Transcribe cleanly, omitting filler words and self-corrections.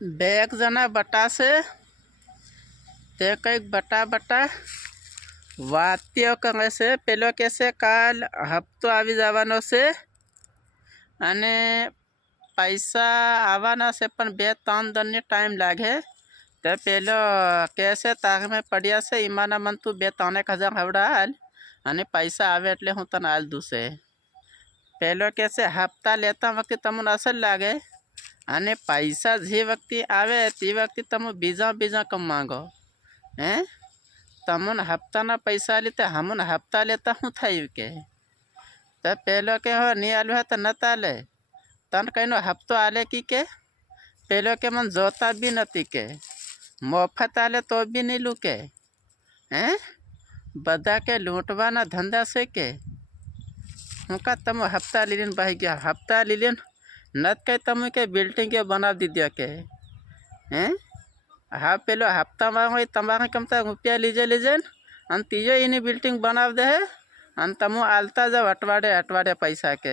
Back જણા બટાશે તે કંઈક બટા બટા વાત્ય કરે છે. પેલો કહેશે કાલ હપ્તો આવી જવાનો છે અને પૈસા આવવાના છે પણ 2-3 દનની ટાઈમ લાગે. તો પેલો કહેશે તારે મેં પડ્યા છે એમાંના મને તું 2-3 હજાર હાલ અને પૈસા આવે એટલે હું તને હાલ દઉં છે. પેલો કહેશે હપ્તા લેતા વખતે તમને અસર લાગે અને પૈસા જે વખતે આવે તે વખતે તમે બીજા કમ માંગો. હે તમને હપ્તાના પૈસા લેતા હમને હપ્તા લેતા શું થયું કે? તો પેલો કે હો નહીં આલ્યું હોય તો ન ચાલે, તને કઈનો હપ્તો આલે કે? પેલો કે મને જોતા બી નથી કે મફત આલે તો બી નહીં લૂં કે. હે બધા કે લૂંટવાના ધંધા છે કે હું કા તમે હપ્તા લઈને ભાઈ ગયા? હપ્તા લઈને નથી કંઈ તમે કે બિલ્ડિંગે બનાવી દીધો કે. હે હા પેલો હપ્તામાં હોય તમારે કમતા રૂપિયા લીજે ને અને ત્રીજો એની બિલ્ડિંગ બનાવી દે અને તમે આલતા જાઓ અઠવાડિયે પૈસા કે.